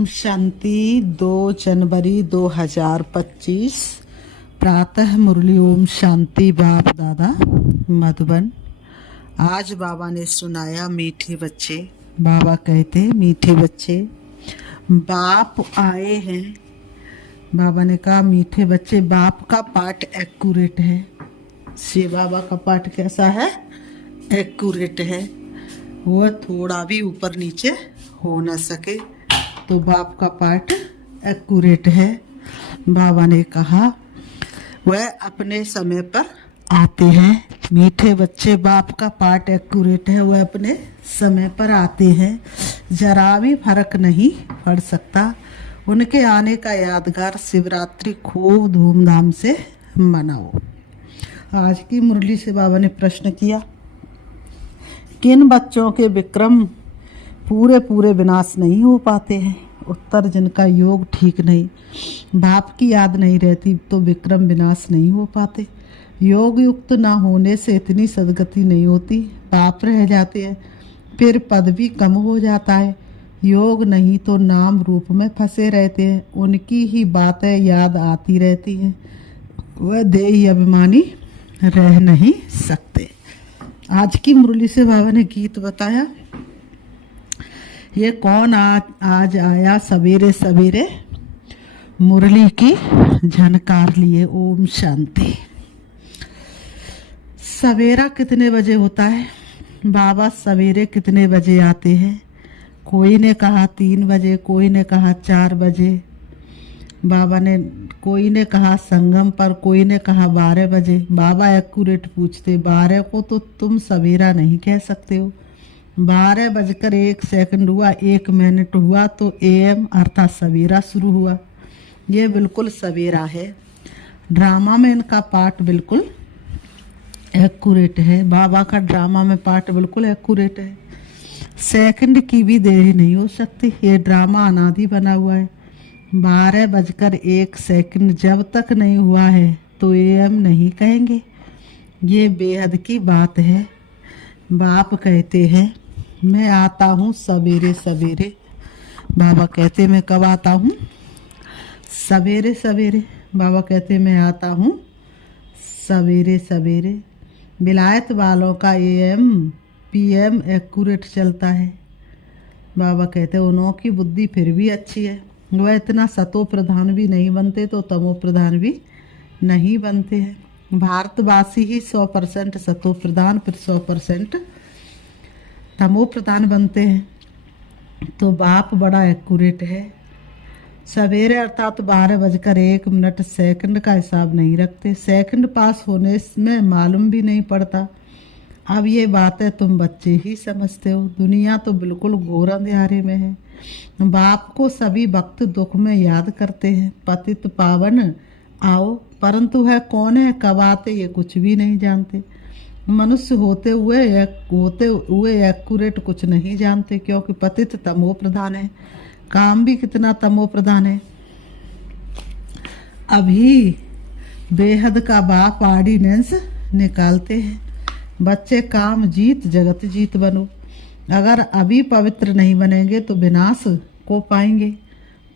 ओम शांति। 2 जनवरी 2025 प्रातः मुरली। ओम शांति। बाप दादा मधुबन। आज बाबा ने सुनाया मीठे बच्चे। बाबा कहते मीठे बच्चे बाप आए हैं। बाबा ने कहा मीठे बच्चे बाप का पाठ एक्यूरेट है। शिव बाबा का पाठ कैसा है? एक्यूरेट है। वह थोड़ा भी ऊपर नीचे हो न सके, तो बाप का पाठ एक्यूरेट है। बाबा ने कहा वह अपने समय पर आते हैं। मीठे बच्चे बाप का पाठ एक्यूरेट है, वह अपने समय पर आते हैं। जरा भी फर्क नहीं पड़ सकता। उनके आने का यादगार शिवरात्रि खूब धूमधाम से मनाओ। आज की मुरली से बाबा ने प्रश्न किया, किन बच्चों के विक्रम पूरे पूरे विनाश नहीं हो पाते हैं? उत्तर, जिनका योग ठीक नहीं, बाप की याद नहीं रहती तो विक्रम विनाश नहीं हो पाते। योग युक्त ना होने से इतनी सदगति नहीं होती, पाप रह जाते हैं, फिर पद भी कम हो जाता है। योग नहीं तो नाम रूप में फंसे रहते हैं, उनकी ही बातें याद आती रहती हैं, वह देही अभिमानी रह नहीं सकते। आज की मुरली से बाबा ने गीत बताया। ये कौन आज आया सवेरे सवेरे मुरली की झनकार लिए। ओम शांति। सवेरा कितने बजे होता है? बाबा सवेरे कितने बजे आते हैं? कोई ने कहा 3 बजे, कोई ने कहा 4 बजे। बाबा ने कोई ने कहा संगम पर, कोई ने कहा 12 बजे। बाबा एक्यूरेट पूछते, 12 को तो तुम सवेरा नहीं कह सकते हो। 12:01 हुआ, 1 मिनट हुआ तो AM अर्थात सवेरा शुरू हुआ। ये बिल्कुल सवेरा है। ड्रामा में इनका पाठ बिल्कुल एक्यूरेट है। बाबा का ड्रामा में पाठ बिल्कुल एक्यूरेट है। सेकंड की भी देरी नहीं हो सकती। ये ड्रामा अनादि बना हुआ है। 12:01 जब तक नहीं हुआ है तो AM नहीं कहेंगे। ये बेहद की बात है। बाप कहते हैं मैं आता हूँ सवेरे सवेरे। बाबा कहते मैं कब आता हूँ? सवेरे सवेरे। बाबा कहते मैं आता हूँ सवेरे सवेरे। विलायत वालों का AM PM एक्यूरेट चलता है। बाबा कहते उन्हों की बुद्धि फिर भी अच्छी है, वह इतना सतो प्रधान भी नहीं बनते तो तमो प्रधान भी नहीं बनते हैं। भारतवासी ही 100% सतो प्रधान फिर 100% तमो प्रधान बनते हैं। तो बाप बड़ा एक्यूरेट है। सवेरे अर्थात 12:01 का हिसाब नहीं रखते। सेकंड पास होने में मालूम भी नहीं पड़ता। अब ये बातें तुम बच्चे ही समझते हो। दुनिया तो बिल्कुल घोर अंधेरे में है। बाप को सभी वक्त दुख में याद करते हैं। पतित पावन आओ, परंतु है कौन है, कब आते, ये कुछ भी नहीं जानते। मनुष्य होते हुए एक्यूरेट कुछ नहीं जानते, क्योंकि पतित तमो प्रधान है। काम भी कितना तमो प्रधान है। अभी बेहद का बाप ऑर्डिनेंस निकालते हैं, बच्चे काम जीत जगत जीत बनो। अगर अभी पवित्र नहीं बनेंगे तो विनाश को पाएंगे।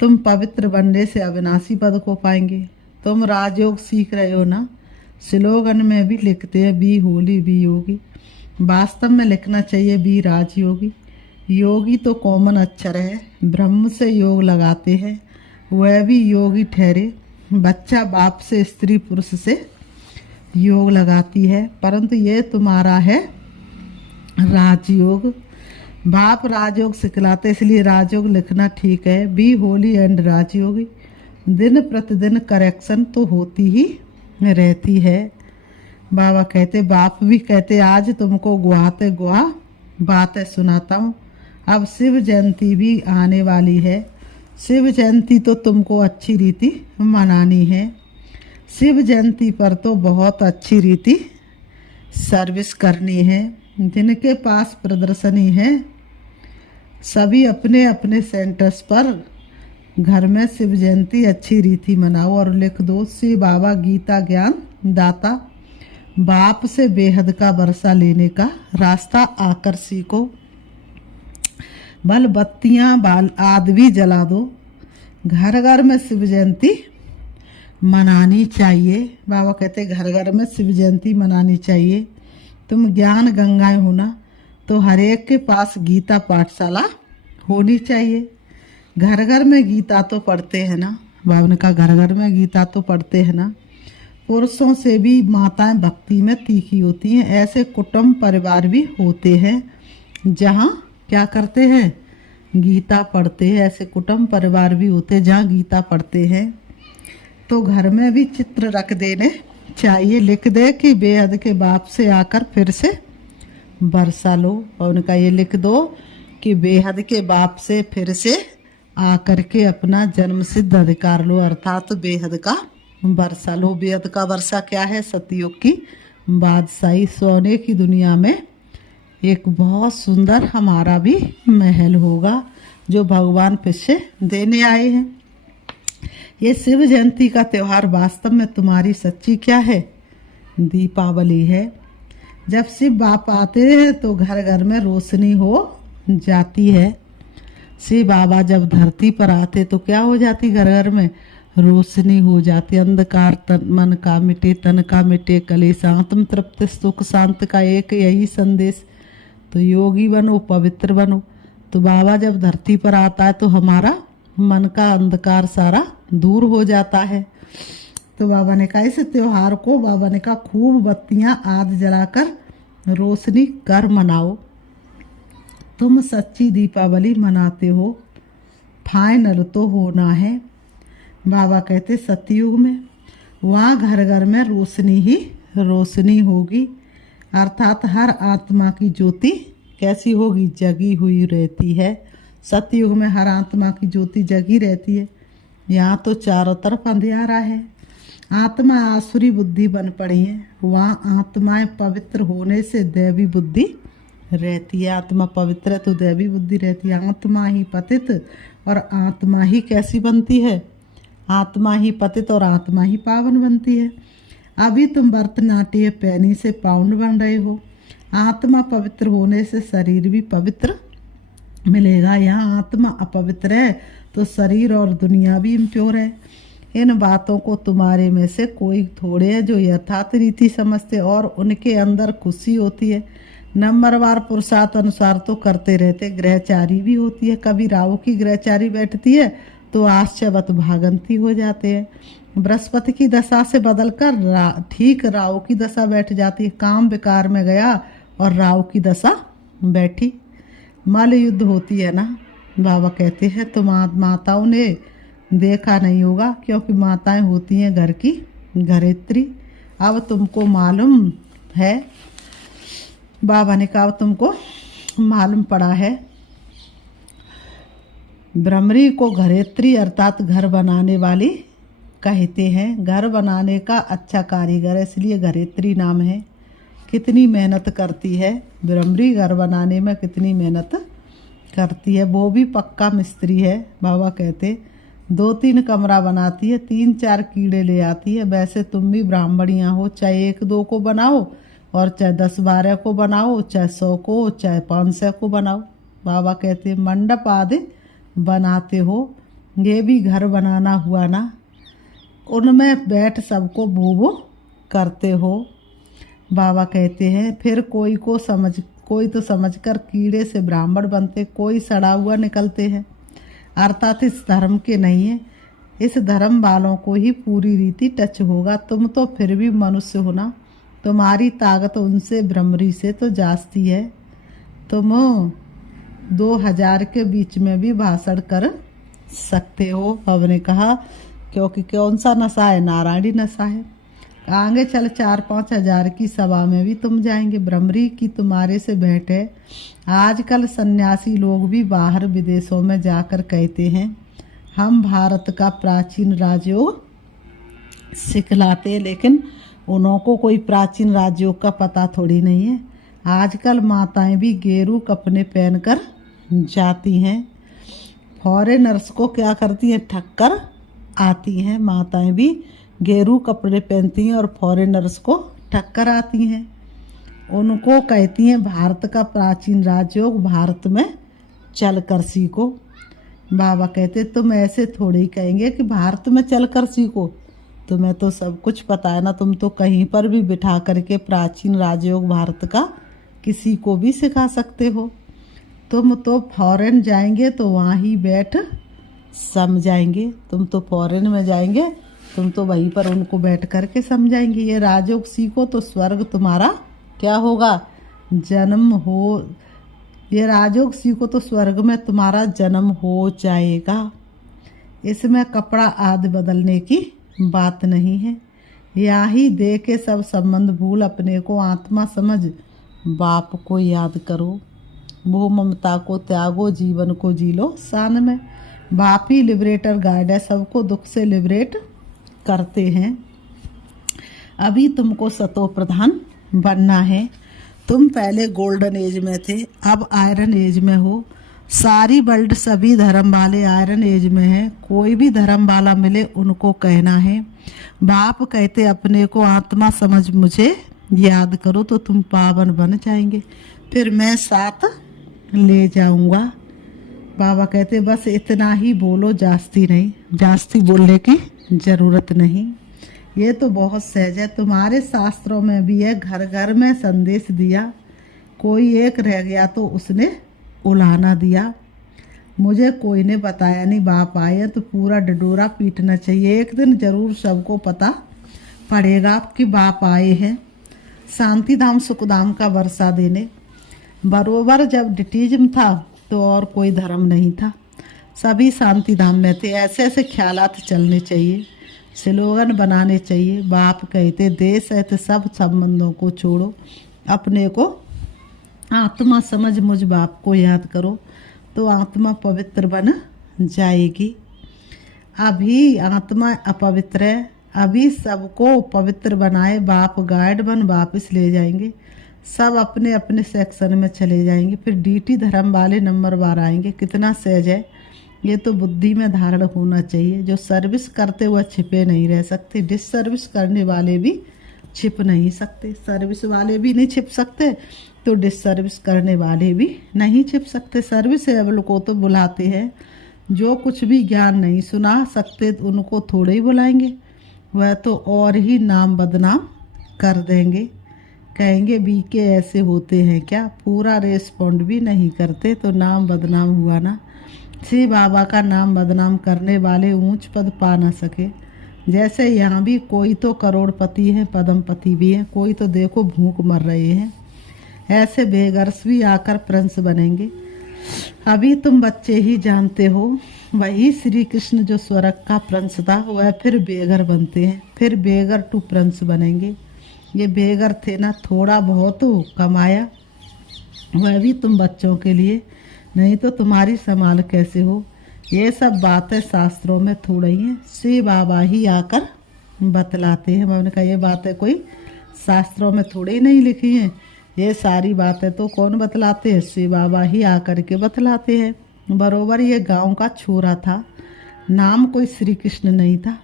तुम पवित्र बनने से अविनाशी पद को पाएंगे। तुम राजयोग सीख रहे हो ना? स्लोगन में भी लिखते हैं बी होली बी योगी। वास्तव में लिखना चाहिए बी राजयोगी। योगी तो कॉमन अक्षर है। ब्रह्म से योग लगाते हैं, वह भी योगी ठहरे। बच्चा बाप से, स्त्री पुरुष से योग लगाती है, परंतु ये तुम्हारा है राजयोग। बाप राजयोग सिखलाते, इसलिए राजयोग लिखना ठीक है। Be holy and Rajyogi. दिन प्रतिदिन करेक्शन तो होती ही रहती है। बाबा कहते, बाप भी कहते आज तुमको गुआते गुआ बातें सुनाता हूँ। अब शिव जयंती भी आने वाली है। शिव जयंती तो तुमको अच्छी रीति मनानी है। शिव जयंती पर तो बहुत अच्छी रीति सर्विस करनी है। जिनके पास प्रदर्शनी है सभी अपने अपने सेंटर्स पर घर में शिव जयंती अच्छी रीति मनाओ और लिख दो, श्री बाबा गीता ज्ञान दाता। बाप से बेहद का वर्षा लेने का रास्ता आकर सीखो। बल बत्तियां बाल आदि भी जला दो। घर घर में शिव जयंती मनानी चाहिए। बाबा कहते घर घर में शिव जयंती मनानी चाहिए। तुम ज्ञान गंगाएं होना तो हर एक के पास गीता पाठशाला होनी चाहिए। घर घर में गीता तो पढ़ते हैं ना। बाबा ने कहा घर घर में गीता तो पढ़ते हैं ना। पुरुषों से भी माताएं भक्ति में तीखी होती हैं। ऐसे कुटुंब परिवार भी होते हैं जहाँ क्या करते हैं, गीता पढ़ते हैं। ऐसे कुटुंब परिवार भी होते हैं जहाँ गीता पढ़ते हैं। तो घर में भी चित्र रख देने चाहिए। लिख दे कि बेहद के बाप से आकर फिर से बरसा लो। और उनका ये लिख दो कि बेहद के बाप से फिर से आकर के अपना जन्म सिद्ध अधिकार लो, अर्थात तो बेहद का वर्षा लो। बेहद का वर्षा क्या है? सतयुग की बादशाही। सोने की दुनिया में एक बहुत सुंदर हमारा भी महल होगा जो भगवान फिर से देने आए हैं। ये शिव जयंती का त्यौहार वास्तव में तुम्हारी सच्ची क्या है? दीपावली है। जब शिव बाप आते हैं तो घर घर में रोशनी हो जाती है। शिव बाबा जब धरती पर आते तो क्या हो जाती? घर घर में रोशनी हो जाती। अंधकार तन मन का मिटे, तन का मिटे कलेश, आत्म तृप्त सुख शांत का एक यही संदेश। तो योगी बनो, पवित्र बनो। तो बाबा जब धरती पर आता है तो हमारा मन का अंधकार सारा दूर हो जाता है। तो बाबा ने कहा इस त्योहार को, बाबा ने कहा खूब बत्तियां आदि जलाकर रोशनी कर मनाओ। तुम सच्ची दीपावली मनाते हो, फाइनल तो होना है। बाबा कहते सतयुग में वहाँ घर घर में रोशनी ही रोशनी होगी, अर्थात हर आत्मा की ज्योति कैसी होगी? जगी हुई रहती है। सतयुग में हर आत्मा की ज्योति जगी रहती है। यहाँ तो चारों तरफ अंधेरा है। आत्मा आसुरी बुद्धि बन पड़ी है। वहाँ आत्माएं पवित्र होने से दैवी बुद्धि रहती है। आत्मा पवित्र है तो दैवी बुद्धि रहती है। आत्मा ही पतित और आत्मा ही कैसी बनती है? आत्मा ही पतित और आत्मा ही पावन बनती है। अभी तुम भरतनाट्य पैनी से पाउंड बन रहे हो। आत्मा पवित्र होने से शरीर भी पवित्र मिलेगा। यहाँ आत्मा अपवित्र है तो शरीर और दुनिया भी इम्प्योर है। इन बातों को तुम्हारे में से कोई थोड़े हैं जो यथार्थ रीति समझते और उनके अंदर खुशी होती है। नंबरवार पुरुषार्थ अनुसार तो करते रहते। ग्रहचारी भी होती है। कभी राहु की ग्रहचारी बैठती है तो आश्चर्यवत भागंती हो जाते हैं। बृहस्पति की दशा से बदलकर ठीक राहु की दशा बैठ जाती है। काम विकार में गया और राहु की दशा बैठी, मल युद्ध होती है ना। बाबा कहते हैं तो माताओं ने देखा नहीं होगा क्योंकि माताएं होती हैं घर की घरेत्री। अब तुमको मालूम है, बाबा ने कहा तुमको मालूम पड़ा है। भ्रमरी को घरेत्री अर्थात घर बनाने वाली कहते हैं। घर बनाने का अच्छा कारीगर है इसलिए घरेत्री नाम है। कितनी मेहनत करती है भ्रमरी, घर बनाने में कितनी मेहनत करती है। वो भी पक्का मिस्त्री है। बाबा कहते 2-3 कमरा बनाती है, 3-4 कीड़े ले आती है। वैसे तुम भी ब्राह्मणियाँ हो, चाहे 1-2 को बनाओ और चाहे 10-12 को बनाओ, चाहे 100 को, चाहे 500 को बनाओ। बाबा कहते मंडप आदि बनाते हो, ये भी घर बनाना हुआ ना। उनमें बैठ सबको भोबो करते हो। बाबा कहते हैं फिर कोई तो समझकर कीड़े से ब्राह्मण बनते, कोई सड़ा हुआ निकलते हैं, अर्थात इस धर्म के नहीं है। इस धर्म वालों को ही पूरी रीति टच होगा। तुम तो फिर भी मनुष्य हो ना, तुम्हारी ताकत उनसे भ्रमरी से तो जास्ती है। तुम 2000 के बीच में भी भाषण कर सकते हो। हमने कहा क्योंकि कौन सा नशा है? नारायणी नशा है। आगे चल 4-5 हजार की सभा में भी तुम जाएंगे। भ्रमरी की तुम्हारे से भेंट है। आजकल सन्यासी लोग भी बाहर विदेशों में जाकर कहते हैं हम भारत का प्राचीन राजयोग सिखलाते हैं, लेकिन उनको कोई प्राचीन राजयोग का पता थोड़ी नहीं है। आजकल माताएं भी गेरू कपड़े पहनकर जाती हैं। फॉरेनर्स को क्या करती हैं? ठक्कर आती हैं। माताएं भी गेरू कपड़े पहनती हैं और फॉरेनर्स को ठक्कर आती हैं। उनको कहती हैं भारत का प्राचीन राजयोग भारत में चल कर सीखो। बाबा कहते तुम ऐसे थोड़े ही कहेंगे कि भारत में चल कर सीखो, तुम्हें तो सब कुछ पता है ना, तुम तो कहीं पर भी बिठा करके प्राचीन राजयोग भारत का किसी को भी सिखा सकते हो। तुम तो फॉरेन जाएंगे तो वहाँ ही बैठ समझाएंगे, तुम तो फॉरेन में जाएंगे, तुम तो वहीं पर उनको बैठ करके समझाएंगे। ये राजयोग सीखो तो स्वर्ग तुम्हारा क्या होगा, जन्म हो। ये राजयोग सीखो तो स्वर्ग में तुम्हारा जन्म हो जाएगा। इसमें कपड़ा आदि बदलने की बात नहीं है। यहाँ ही दे के सब संबंध भूल अपने को आत्मा समझ बाप को याद करो। मोह ममता को त्यागो, जीवन को जी लो शान में। बाप ही लिबरेटर गाइड है, सबको दुख से लिबरेट करते हैं। अभी तुमको सतो प्रधान बनना है। तुम पहले गोल्डन एज में थे, अब आयरन एज में हो। सारी वर्ल्ड सभी धर्म वाले आयरन एज में हैं। कोई भी धर्म वाला मिले उनको कहना है, बाप कहते अपने को आत्मा समझ मुझे याद करो तो तुम पावन बन जाएंगे, फिर मैं साथ ले जाऊंगा। बाबा कहते बस इतना ही बोलो, जास्ती नहीं, जास्ती बोलने की ज़रूरत नहीं। ये तो बहुत सहज है, तुम्हारे शास्त्रों में भी है। घर घर में संदेश दिया, कोई एक रह गया तो उसने उलाना दिया। मुझे कोई ने बताया नहीं, बाप आए तो पूरा डडोरा पीटना चाहिए। एक दिन जरूर सबको पता पड़ेगा कि बाप आए हैं शांति धाम सुखधाम का वर्षा देने। बरोबर जब डिटीज्म था तो और कोई धर्म नहीं था, सभी शांति धाम में थे। ऐसे ऐसे ख्यालात चलने चाहिए, स्लोगन बनाने चाहिए। बाप कहते देश है तो सब संबंधों को छोड़ो, अपने को आत्मा समझ मुझ बाप को याद करो तो आत्मा पवित्र बन जाएगी। अभी आत्मा अपवित्र है, अभी सबको पवित्र बनाए बाप गाइड बन वापस ले जाएंगे। सब अपने अपने सेक्शन में चले जाएंगे, फिर डीटी धर्म वाले नंबर बार आएंगे। कितना सहज है, ये तो बुद्धि में धारण होना चाहिए। जो सर्विस करते हुए छिपे नहीं रह सकते, डिस सर्विस करने वाले भी छिप नहीं सकते। सर्विस वाले भी नहीं छिप सकते तो डिस सर्विस करने वाले भी नहीं छिप सकते। सर्विस एबल को तो बुलाते हैं, जो कुछ भी ज्ञान नहीं सुना सकते तो उनको थोड़े ही बुलाएंगे, वह तो और ही नाम बदनाम कर देंगे। कहेंगे बीके ऐसे होते हैं क्या, पूरा रेस्पॉन्ड भी नहीं करते तो नाम बदनाम हुआ ना। श्री बाबा का नाम बदनाम करने वाले ऊंच पद पा ना सके। जैसे यहाँ भी कोई तो करोड़पति हैं, पद्मपति भी हैं, कोई तो देखो भूख मर रहे हैं, ऐसे बेगर्स भी आकर प्रिंस बनेंगे। अभी तुम बच्चे ही जानते हो, वही श्री कृष्ण जो स्वर्ग का प्रिंस था वह फिर बेगर बनते हैं, फिर बेगर टू प्रिंस बनेंगे। ये बेगर थे ना, थोड़ा बहुत कमाया, वह भी तुम बच्चों के लिए, नहीं तो तुम्हारी संभाल कैसे हो। ये सब बातें शास्त्रों में थोड़ा ही हैं, श्री बाबा ही आकर बतलाते हैं। मैंने कहा ये बातें कोई शास्त्रों में थोड़ी ही नहीं लिखी हैं, ये सारी बातें तो कौन बतलाते हैं, श्री बाबा ही आकर के बतलाते हैं। बरोबर ये गांव का छोरा था, नाम कोई श्री कृष्ण नहीं था।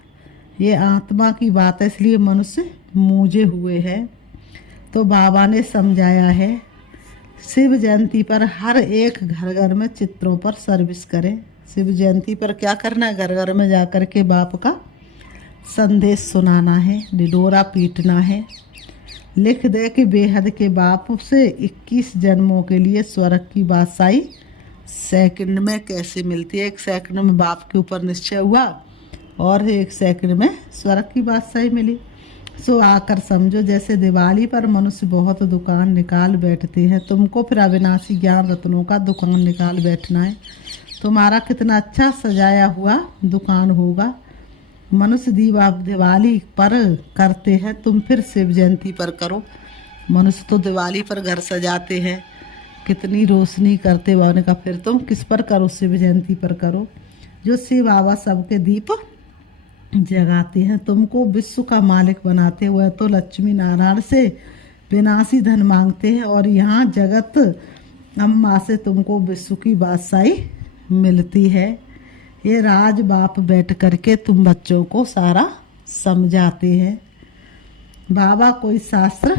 ये आत्मा की बात है, इसलिए मनुष्य मूझे हुए हैं। तो बाबा ने समझाया है, शिव जयंती पर हर एक घर घर में चित्रों पर सर्विस करें। शिव जयंती पर क्या करना है, घर घर में जा कर के बाप का संदेश सुनाना है, डिडोरा पीटना है। लिख दे कि बेहद के बाप से 21 जन्मों के लिए स्वर्ग की बादशाही सेकंड में कैसे मिलती है। 1 सेकंड में बाप के ऊपर निश्चय हुआ और 1 सेकंड में स्वर्ग की बादशाही मिली। सो आकर समझो, जैसे दिवाली पर मनुष्य बहुत दुकान निकाल बैठते हैं, तुमको फिर अविनाशी ज्ञान रत्नों का दुकान निकाल बैठना है। तुम्हारा कितना अच्छा सजाया हुआ दुकान होगा। मनुष्य दिवाली पर करते हैं, तुम फिर शिव जयंती पर करो। मनुष्य तो दिवाली पर घर सजाते हैं, कितनी रोशनी करते हुए, उन्होंने कहा फिर तुम किस पर करो, शिव जयंती पर करो। जो शिव बाबा सबके दीप जगाते हैं, तुमको विश्व का मालिक बनाते हुए तो लक्ष्मी नारायण से विनाशी धन मांगते हैं, और यहाँ जगत अम्मा से तुमको विश्व की बादशाही मिलती है। ये राज बाप बैठ करके तुम बच्चों को सारा समझाते हैं। बाबा कोई शास्त्र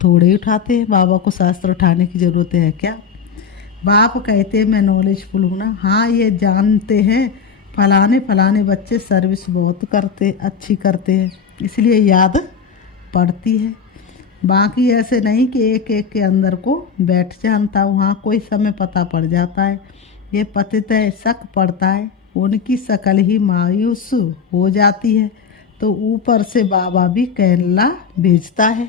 थोड़े ही उठाते हैं, बाबा को शास्त्र उठाने की ज़रूरत है क्या। बाप कहते मैं नॉलेजफुल हूँ ना, हाँ ये जानते हैं फलाने फलाने बच्चे सर्विस बहुत करते अच्छी करते हैं, इसलिए याद पड़ती है। बाकी ऐसे नहीं कि एक एक के अंदर को बैठ जानता हूँ, हाँ कोई समय पता पड़ जाता है। ये पतित शक पड़ता है, उनकी शकल ही मायूस हो जाती है, तो ऊपर से बाबा भी कहला भेजता है।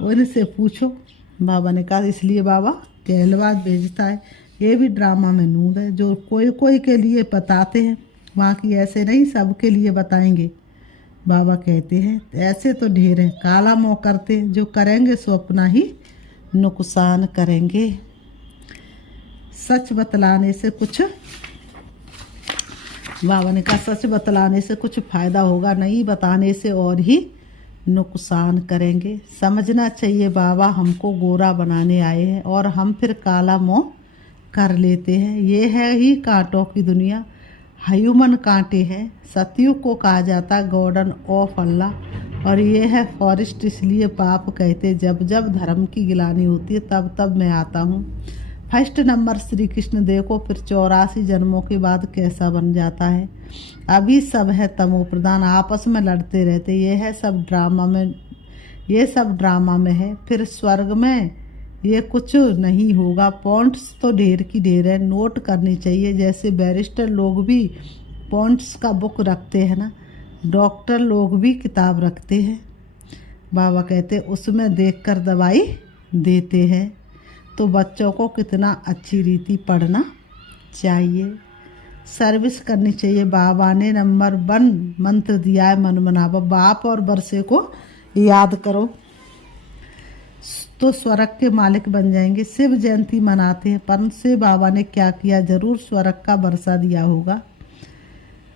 उनसे पूछो, बाबा ने कहा, इसलिए बाबा कहलवा भेजता है। ये भी ड्रामा में नूंद है, जो कोई कोई के लिए बताते हैं, बाकी ऐसे नहीं सबके लिए बताएंगे। बाबा कहते हैं ऐसे तो ढेर हैं, काला मोह करते जो करेंगे सो अपना ही नुकसान करेंगे। सच बतलाने से कुछ, बाबा ने कहा सच बतलाने से कुछ फायदा होगा नहीं, बताने से और ही नुकसान करेंगे। समझना चाहिए बाबा हमको गोरा बनाने आए हैं और हम फिर काला मोह कर लेते हैं। ये है ही कांटों की दुनिया, ह्यूमन कांटे हैं। सतयुग को कहा जाता गार्डन ऑफ अल्लाह, और ये है फॉरेस्ट। इसलिए पाप कहते जब जब धर्म की गिलानी होती है तब तब मैं आता हूँ। फर्स्ट नंबर श्री कृष्ण देखो फिर 84 जन्मों के बाद कैसा बन जाता है। अभी सब है तमो प्रधान, आपस में लड़ते रहते, ये है सब ड्रामा में, ये सब ड्रामा में है। फिर स्वर्ग में ये कुछ नहीं होगा। पॉइंट्स तो ढेर की ढेर है, नोट करनी चाहिए। जैसे बैरिस्टर लोग भी पॉइंट्स का बुक रखते हैं ना, डॉक्टर लोग भी किताब रखते हैं। बाबा कहते उसमें देखकर दवाई देते हैं। तो बच्चों को कितना अच्छी रीति पढ़ना चाहिए, सर्विस करनी चाहिए। बाबा ने नंबर 1 मंत्र दिया है, मन मनावा। बाप और बरसे को याद करो तो स्वर्ग के मालिक बन जाएंगे। शिव जयंती मनाते हैं, परंतु से बाबा ने क्या किया, जरूर स्वर्ग का बरसा दिया होगा।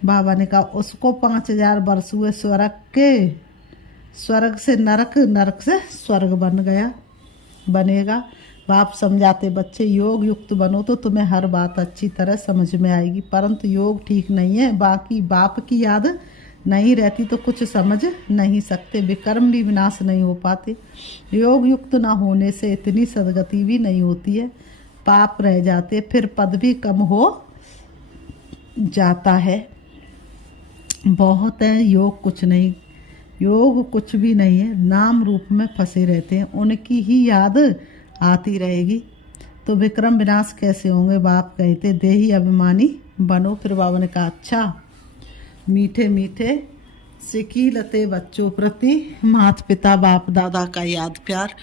बाबा ने कहा उसको 5000 वर्ष हुए, स्वर्ग से नरक, नरक से स्वर्ग बन गया, बनेगा। बाप समझाते बच्चे योग युक्त बनो तो तुम्हें हर बात अच्छी तरह समझ में आएगी, परंतु योग ठीक नहीं है, बाकी बाप की याद नहीं रहती तो कुछ समझ नहीं सकते, विकर्म भी विनाश नहीं हो पाते। योग युक्त ना होने से इतनी सदगति भी नहीं होती है, पाप रह जाते, फिर पद भी कम हो जाता है। बहुत है योग कुछ नहीं, योग कुछ भी नहीं है, नाम रूप में फंसे रहते हैं, उनकी ही याद आती रहेगी तो विक्रम विनाश कैसे होंगे। बाप कहते देही अभिमानी बनो। फिर बाबा ने कहा अच्छा, मीठे मीठे सिकीलते बच्चों प्रति माता पिता बाप दादा का याद प्यार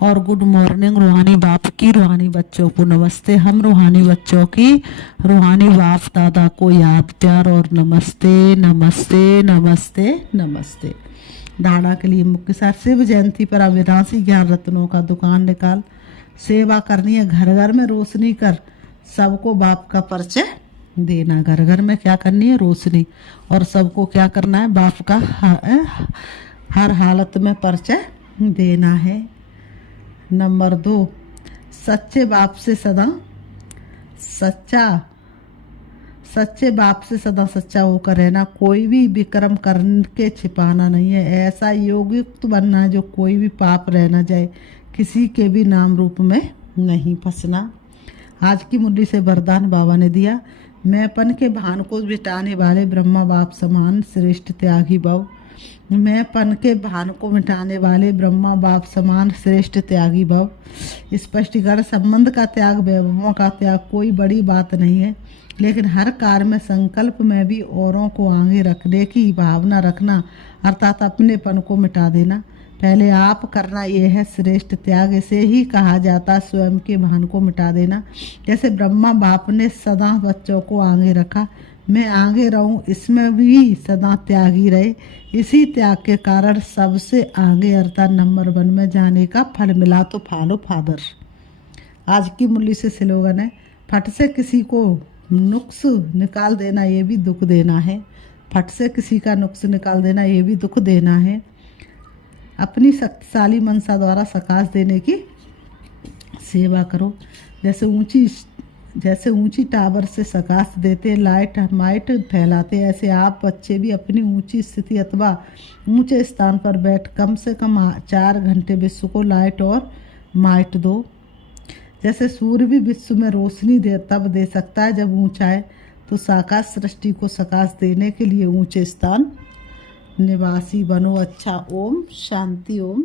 और गुड मॉर्निंग। रूहानी बाप की रूहानी बच्चों को नमस्ते। हम रूहानी बच्चों की रूहानी बाप दादा को याद प्यार और नमस्ते नमस्ते नमस्ते नमस्ते। धारणा के लिए मुख्य सार, शिव जयंती पर अविनाशी ज्ञान रत्नों का दुकान निकाल, सेवा करनी है, घर घर में रोशनी कर, सबको बाप का परिचय देना। घर घर में क्या करनी है, रोशनी, और सबको क्या करना है, बाप का हर हालत में परिचय देना है। नंबर 2, सच्चे बाप से सदा सच्चे बाप से सदा सच्चा होकर रहना, कोई भी विक्रम करके छिपाना नहीं है। ऐसा योगयुक्त बनना है जो कोई भी पाप रह ना जाए, किसी के भी नाम रूप में नहीं फंसना। आज की मुरली से वरदान बाबा ने दिया, मैंपन के भान को मिटाने वाले ब्रह्मा बाप समान श्रेष्ठ त्यागी भव। मैंपन के भान को मिटाने वाले ब्रह्मा बाप समान श्रेष्ठ त्यागी भव। स्पष्टीकरण, संबंध का त्याग, वैभवों का त्याग कोई बड़ी बात नहीं है, लेकिन हर कार्य में संकल्प में भी औरों को आगे रखने की भावना रखना, अर्थात अपनेपन को मिटा देना। पहले आप करना, ये है श्रेष्ठ त्याग। इसे ही कहा जाता स्वयं के भान को मिटा देना। जैसे ब्रह्मा बाप ने सदा बच्चों को आगे रखा, मैं आगे रहूं, इसमें भी सदा त्यागी रहे। इसी त्याग के कारण सबसे आगे अर्थात नंबर 1 में जाने का फल मिला। तो फॉलो फादर। आज की मुरली से स्लोगन है, फट से किसी को नुक्स निकाल देना ये भी दुख देना है। फट से किसी का नुक्स निकाल देना ये भी दुख देना है। अपनी शक्तिशाली मनसा द्वारा सकाश देने की सेवा करो। जैसे ऊंची टावर से सकाश देते, लाइट माइट फैलाते, ऐसे आप बच्चे भी अपनी ऊंची स्थिति अथवा ऊंचे स्थान पर बैठ कम से कम 4 घंटे विश्व को लाइट और माइट दो। जैसे सूर्य भी विश्व में रोशनी तब दे सकता है जब ऊंचा है, तो साकार सृष्टि को सकाश देने के लिए ऊंचे स्थान निवासी बनो। अच्छा, ओम शांति। ओम।